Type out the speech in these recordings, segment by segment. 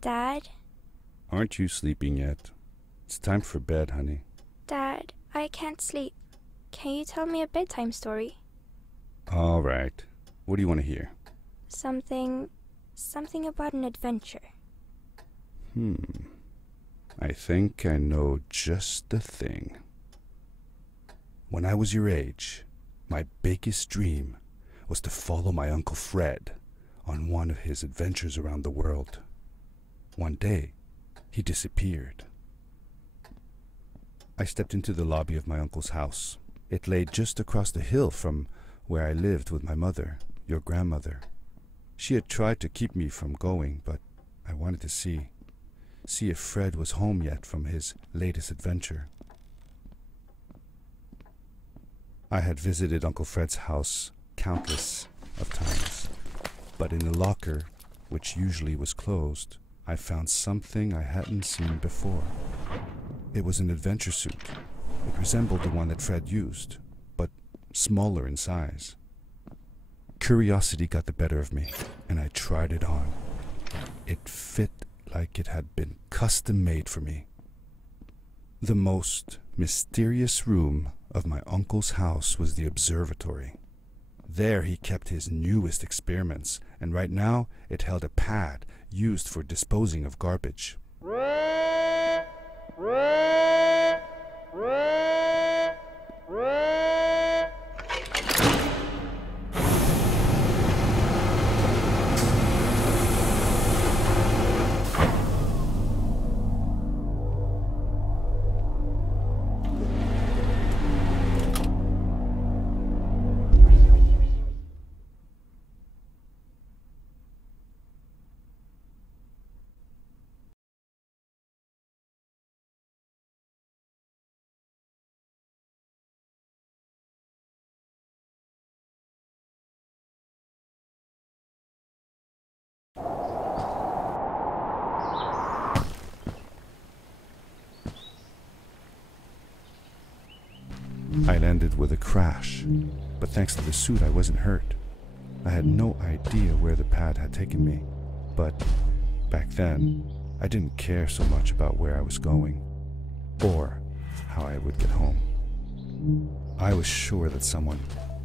Dad? Aren't you sleeping yet? It's time for bed, honey. Dad, I can't sleep. Can you tell me a bedtime story? All right. What do you want to hear? Something about an adventure. I think I know just the thing. When I was your age, my biggest dream was to follow my Uncle Fred on one of his adventures around the world. One day, he disappeared. I stepped into the lobby of my uncle's house. It lay just across the hill from where I lived with my mother, your grandmother. She had tried to keep me from going, but I wanted to see if Fred was home yet from his latest adventure. I had visited Uncle Fred's house countless of times, but in the locker, which usually was closed, I found something I hadn't seen before. It was an adventure suit. It resembled the one that Fred used, but smaller in size. Curiosity got the better of me, and I tried it on. It fit like it had been custom made for me. The most mysterious room of my uncle's house was the observatory. There he kept his newest experiments, and right now it held a pad used for disposing of garbage. I landed with a crash, but thanks to the suit I wasn't hurt. I had no idea where the pad had taken me, but back then I didn't care so much about where I was going or how I would get home. I was sure that someone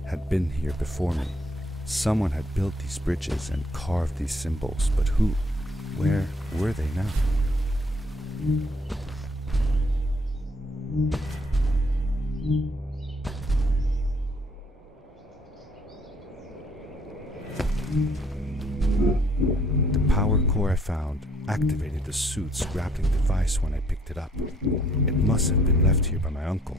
had been here before me. Someone had built these bridges and carved these symbols, but who? Where were they now? The power core I found activated the suit's grappling device when I picked it up. It must have been left here by my uncle.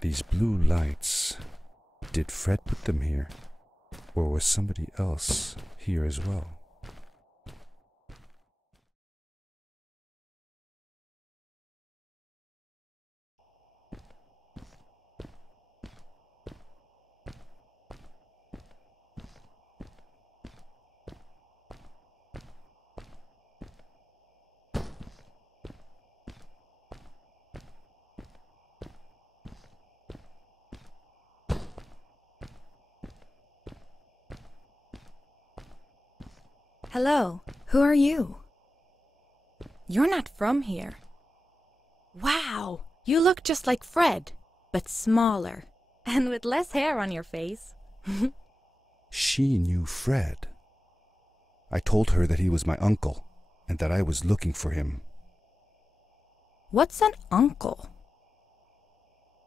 These blue lights. Did Fred put them here? Or was somebody else here as well? Hello, who are you? You're not from here. Wow, you look just like Fred, but smaller, and with less hair on your face. She knew Fred. I told her that he was my uncle, and that I was looking for him. What's an uncle?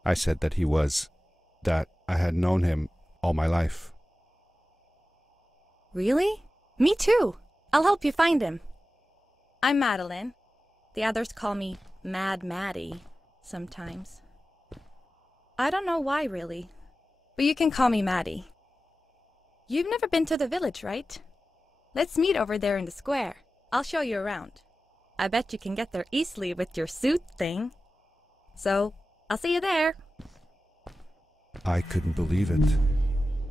I said that he was, that I had known him all my life. Really? Me too. I'll help you find him. I'm Madeline. The others call me Mad Maddie sometimes. I don't know why, really, but you can call me Maddie. You've never been to the village, right? Let's meet over there in the square. I'll show you around. I bet you can get there easily with your suit thing. So, I'll see you there. I couldn't believe it.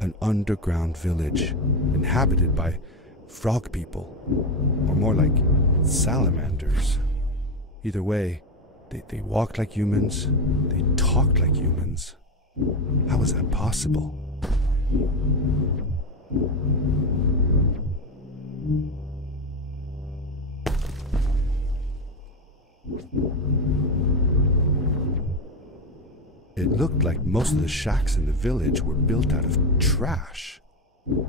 An underground village, inhabited by frog people, or more like salamanders. Either way, they walked like humans, they talked like humans. How was that possible? It looked like most of the shacks in the village were built out of trash.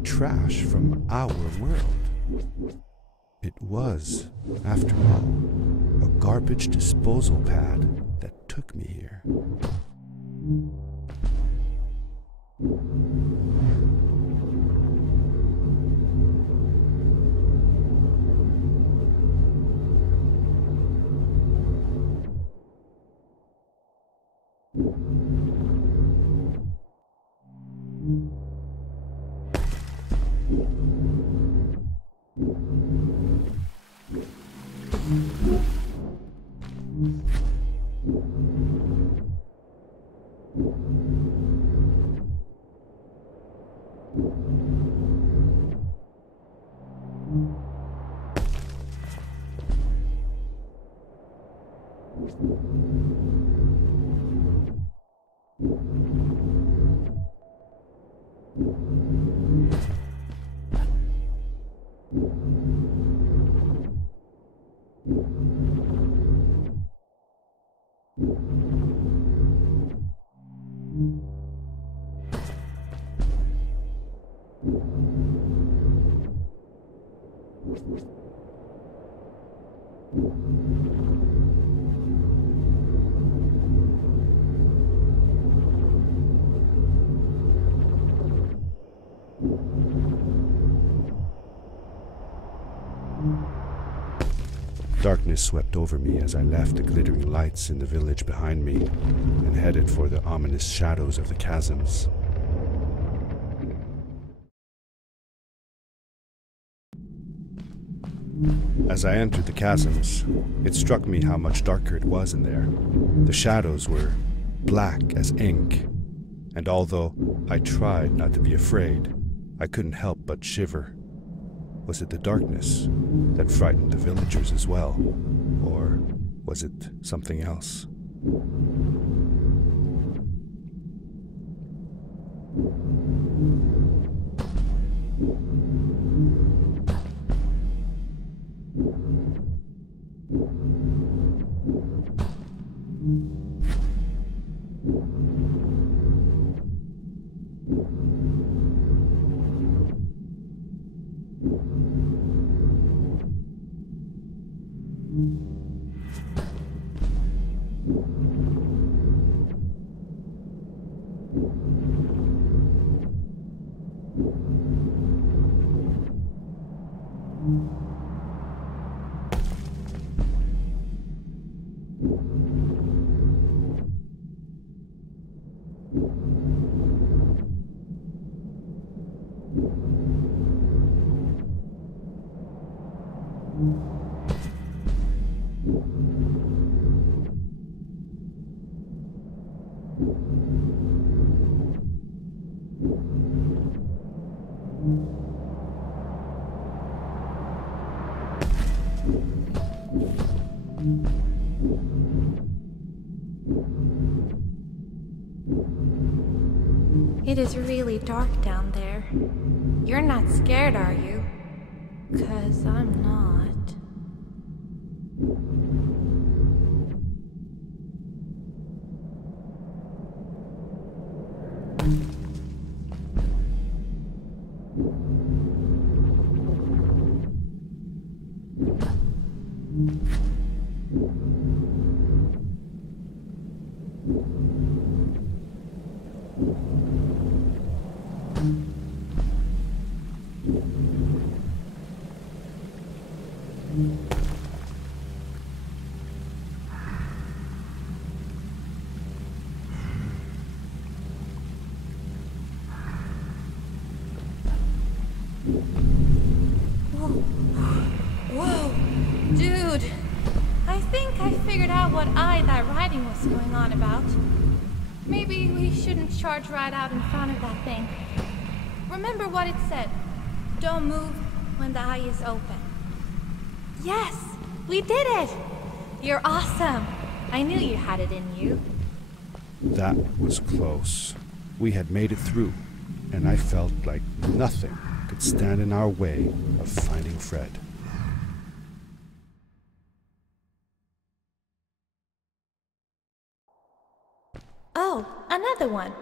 Trash from our world. It was, after all, a garbage disposal pad that took me here. Darkness swept over me as I left the glittering lights in the village behind me and headed for the ominous shadows of the chasms. As I entered the chasms, it struck me how much darker it was in there. The shadows were black as ink, and although I tried not to be afraid, I couldn't help but shiver. Was it the darkness that frightened the villagers as well, or was it something else? It is really dark down there. You're not scared, are you? 'Cause I'm not. Whoa, dude. I think I figured out what that writing was going on about. Maybe we shouldn't charge right out in front of that thing. Remember what it said. Don't move when the eye is open. Yes, we did it. You're awesome. I knew you had it in you. That was close. We had made it through, and I felt like nothing could stand in our way of finding Fred. Oh, another one.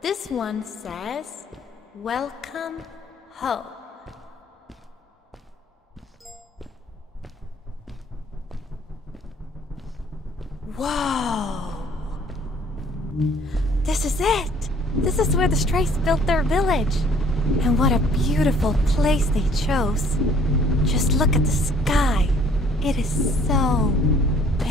This one says, "Welcome home." Whoa! This is it! This is where the Strays built their village. And what a beautiful place they chose. Just look at the sky. It is so big.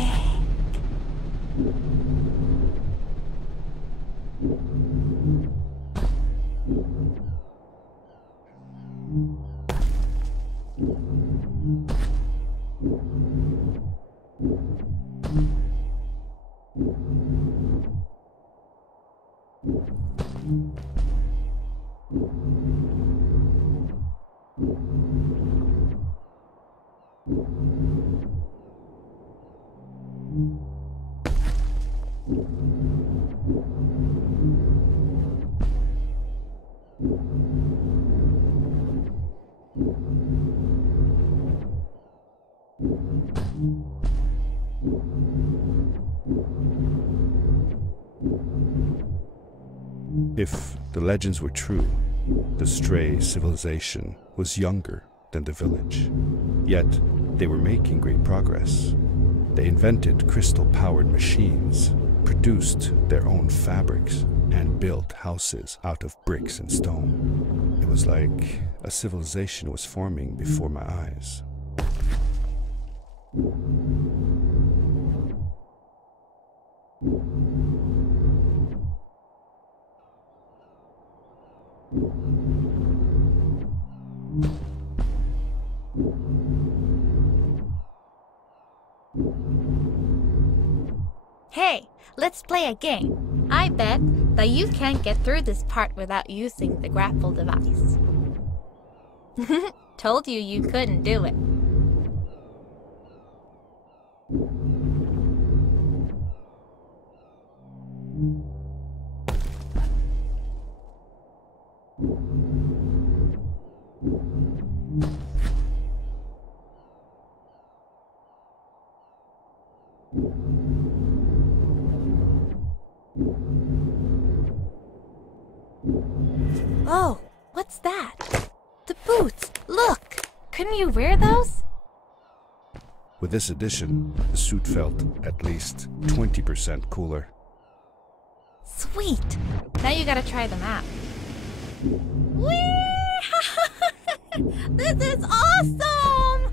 If the legends were true, the Stray civilization was younger than the village. Yet, they were making great progress. They invented crystal-powered machines, produced their own fabrics, and built houses out of bricks and stone. It was like a civilization was forming before my eyes. Hey, let's play a game. I bet that you can't get through this part without using the grapple device. Told you you couldn't do it. Oh, what's that? The boots! Look! Couldn't you wear those? With this addition, the suit felt at least 20% cooler. Sweet! Now you gotta try them out. Whee! This is awesome!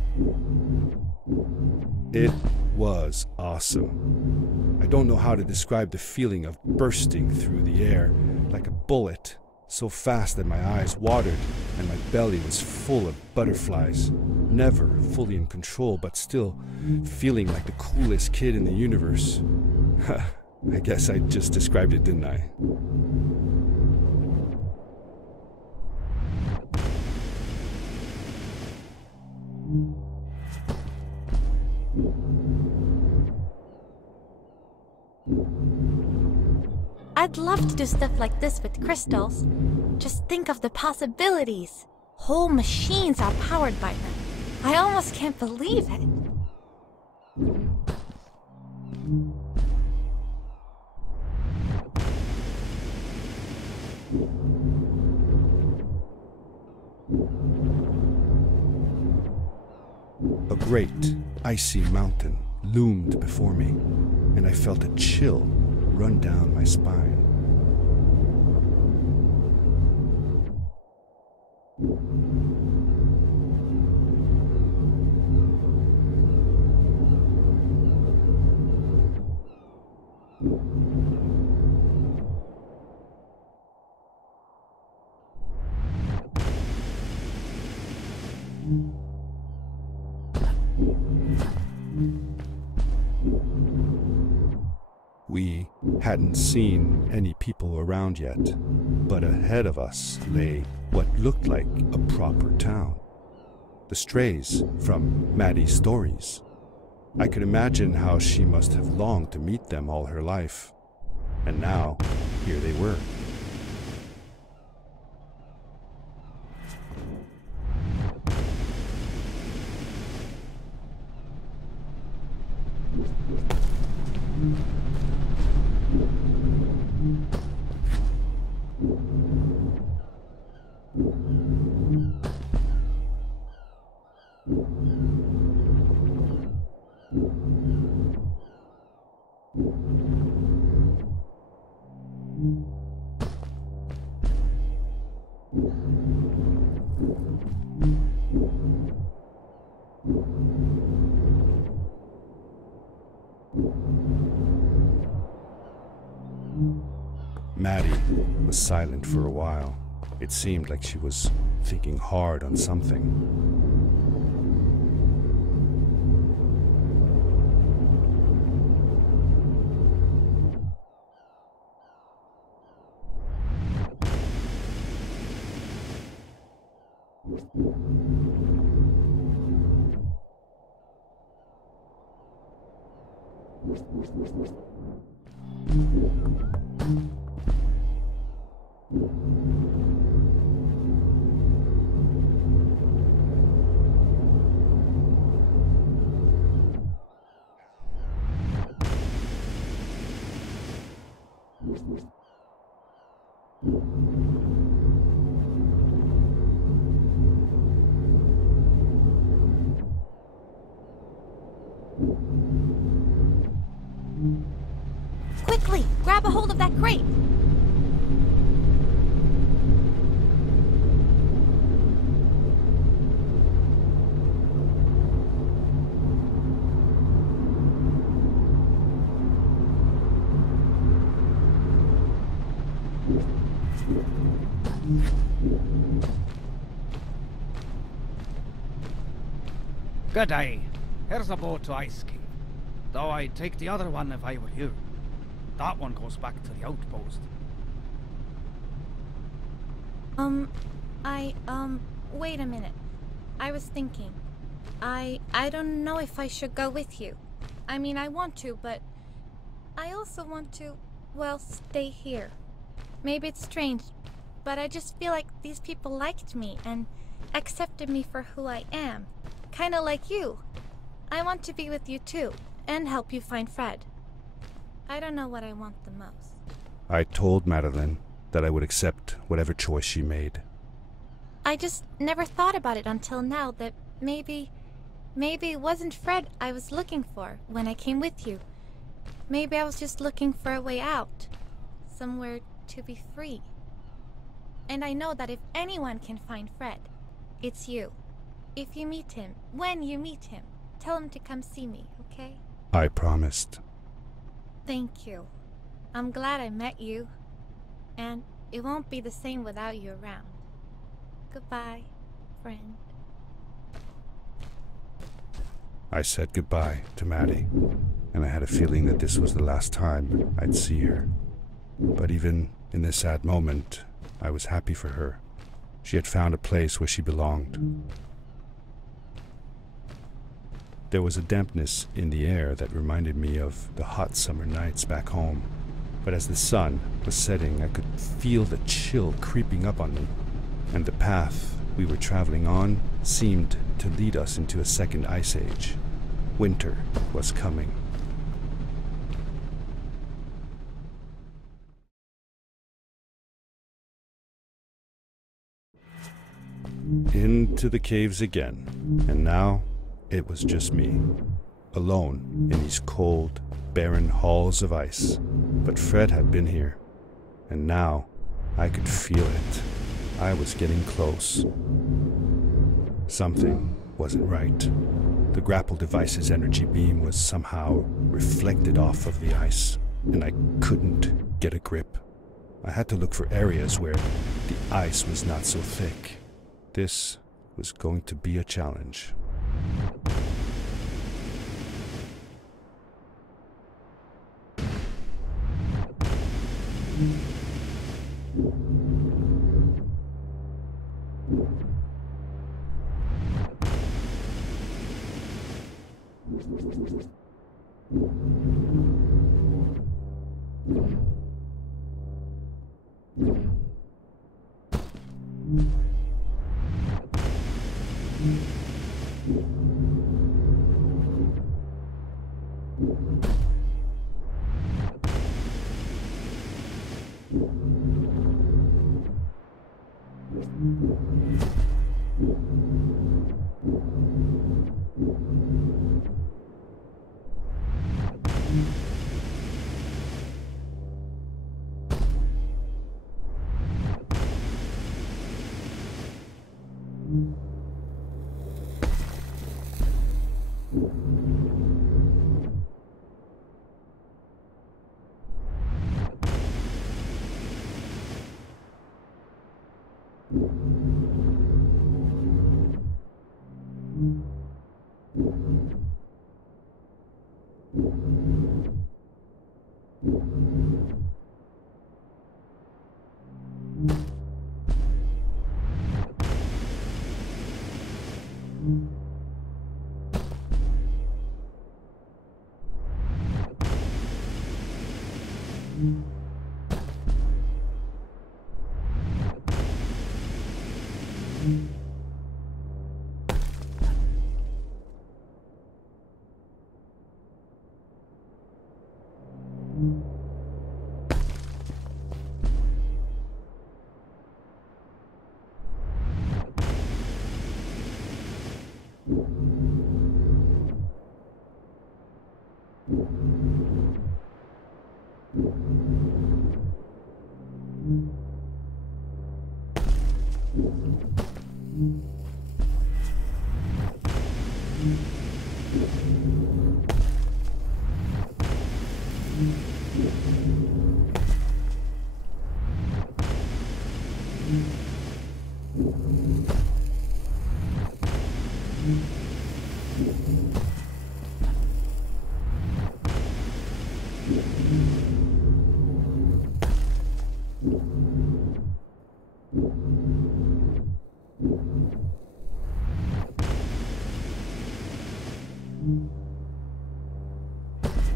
It was awesome. I don't know how to describe the feeling of bursting through the air like a bullet, so fast that my eyes watered and my belly was full of butterflies. Never fully in control, but still feeling like the coolest kid in the universe. I guess I just described it, didn't I? I'd love to do stuff like this with crystals. Just think of the possibilities. Whole machines are powered by them. I almost can't believe it. A great, icy mountain loomed before me, and I felt a chill run down my spine. We hadn't seen any people around yet, but ahead of us lay what looked like a proper town. The strays from Maddie's stories. I could imagine how she must have longed to meet them all her life. And now, here they were. Maddie was silent for a while. It seemed like she was thinking hard on something. Quickly, grab a hold of that crate. Good day. Here's a boat to Ice Cave. Though I'd take the other one if I were you. That one goes back to the outpost. Wait a minute. I was thinking. I don't know if I should go with you. I mean, I want to, but I also want to, well, stay here. Maybe it's strange, but I just feel like these people liked me and accepted me for who I am. Kinda like you. I want to be with you too, and help you find Fred. I don't know what I want the most. I told Madeline that I would accept whatever choice she made. I just never thought about it until now that maybe it wasn't Fred I was looking for when I came with you. Maybe I was just looking for a way out. Somewhere to be free. And I know that if anyone can find Fred, it's you. If you meet him, when you meet him, tell him to come see me, okay? I promised. Thank you. I'm glad I met you. And it won't be the same without you around. Goodbye, friend. I said goodbye to Maddie, and I had a feeling that this was the last time I'd see her. But even in this sad moment, I was happy for her. She had found a place where she belonged. There was a dampness in the air that reminded me of the hot summer nights back home. But as the sun was setting, I could feel the chill creeping up on me, and the path we were traveling on seemed to lead us into a second ice age. Winter was coming. Into the caves again, and now it was just me, alone in these cold, barren halls of ice. But Fred had been here, and now I could feel it. I was getting close. Something wasn't right. The grapple device's energy beam was somehow reflected off of the ice, and I couldn't get a grip. I had to look for areas where the ice was not so thick. This was going to be a challenge.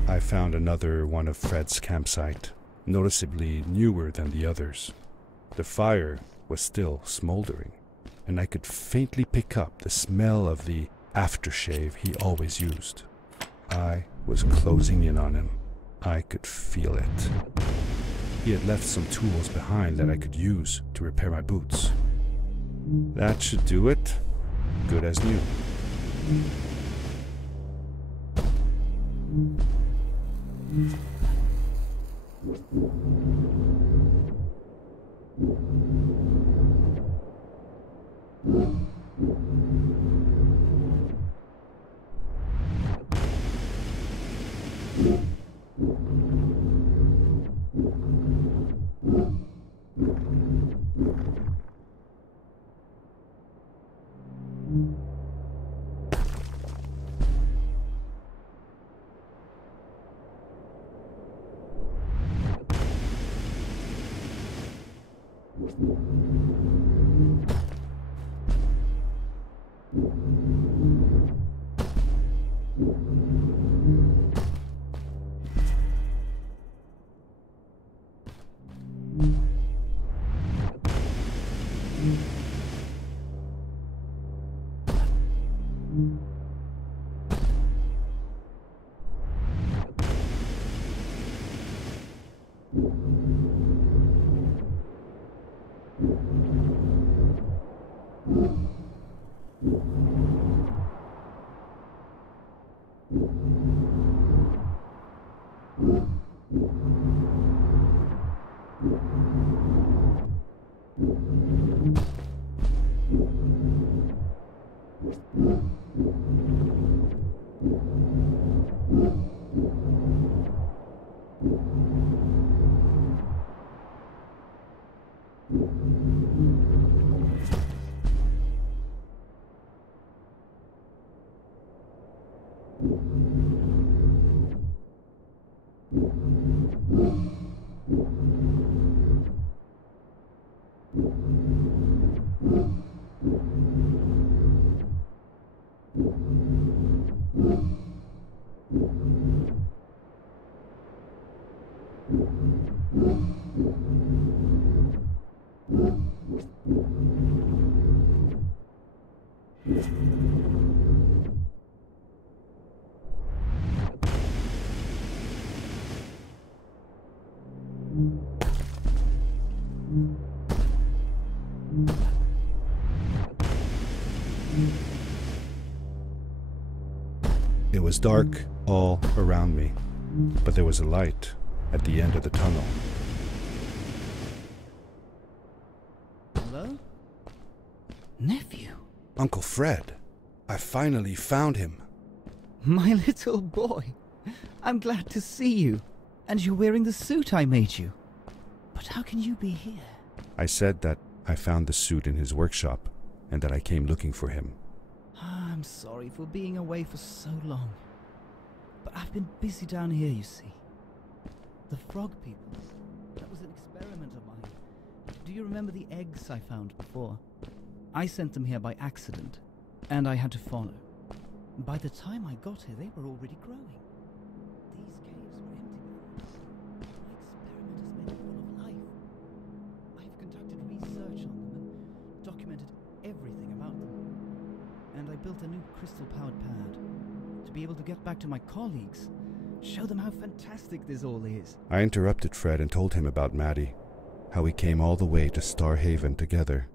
I found another one of Fred's campsite, noticeably newer than the others. The fire was still smoldering, and I could faintly pick up the smell of the aftershave he always used. I was closing in on him. I could feel it. He had left some tools behind that I could use to repair my boots. That should do it. Good as new. It was dark all around me, but there was a light at the end of the tunnel. Hello? Nephew? Uncle Fred, I finally found him. My little boy. I'm glad to see you. And you're wearing the suit I made you. But how can you be here? I said that I found the suit in his workshop and that I came looking for him. I'm sorry for being away for so long. But I've been busy down here, you see. The frog people. That was an experiment of mine. Do you remember the eggs I found before? I sent them here by accident, and I had to follow. By the time I got here, they were already growing. These caves were empty before. My experiment has made them full of life. I've conducted research on them and documented everything about them. And I built a new crystal-powered pad to be able to get back to my colleagues, show them how fantastic this all is. I interrupted Fred and told him about Maddie, how we came all the way to Starhaven together,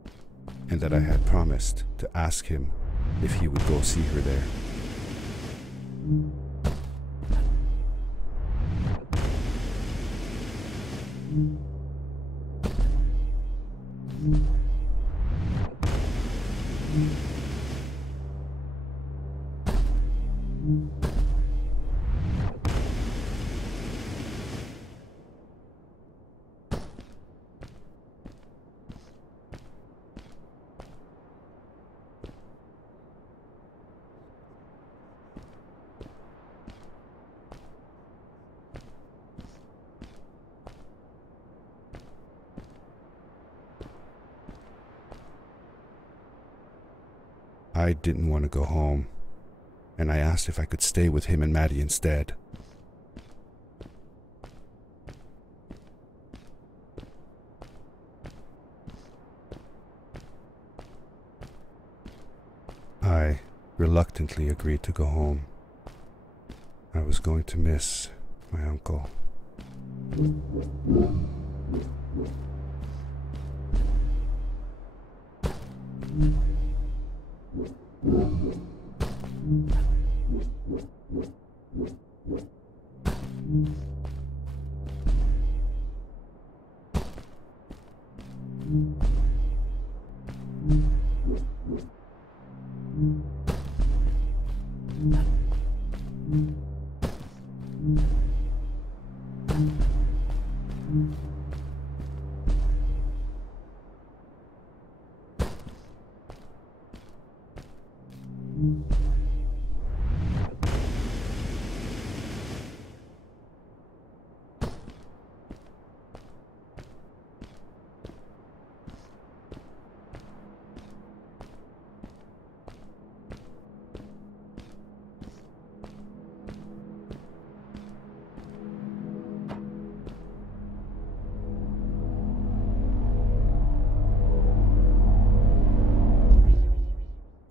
and that I had promised to ask him if he would go see her there. I didn't want to go home, and I asked if I could stay with him and Maddie instead. reluctantly agreed to go home. I was going to miss my uncle.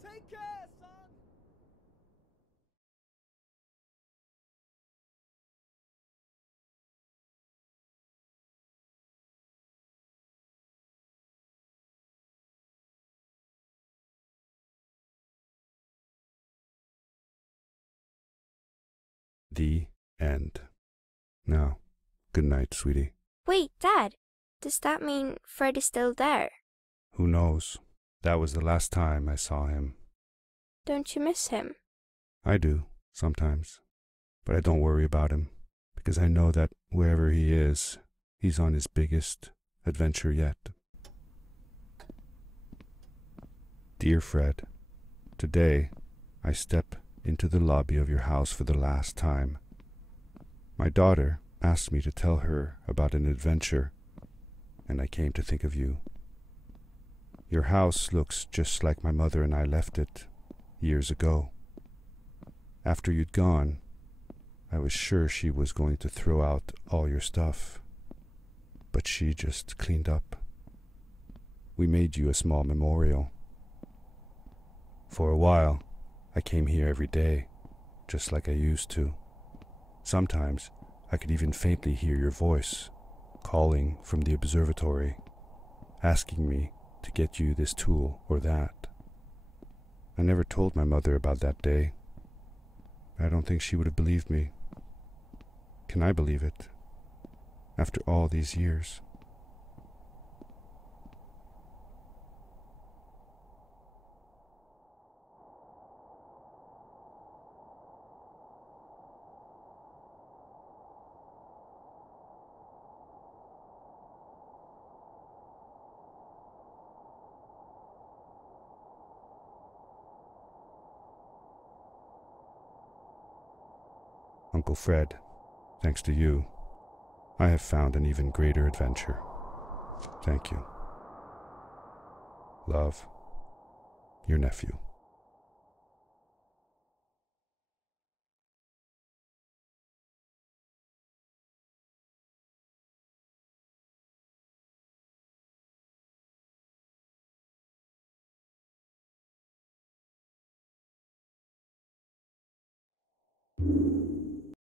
Take care, son! The end. Now, good night, sweetie. Wait, Dad. Does that mean Fred is still there? Who knows? That was the last time I saw him. Don't you miss him? I do, sometimes. But I don't worry about him, because I know that wherever he is, he's on his biggest adventure yet. Dear Fred, today I step into the lobby of your house for the last time. My daughter asked me to tell her about an adventure, and I came to think of you. Your house looks just like my mother and I left it years ago. After you'd gone, I was sure she was going to throw out all your stuff, but she just cleaned up. We made you a small memorial. For a while, I came here every day, just like I used to. Sometimes I could even faintly hear your voice, calling from the observatory, asking me to get you this tool or that. I never told my mother about that day. I don't think she would have believed me. Can I believe it? After all these years. Uncle Fred, thanks to you, I have found an even greater adventure. Thank you. Love, your nephew.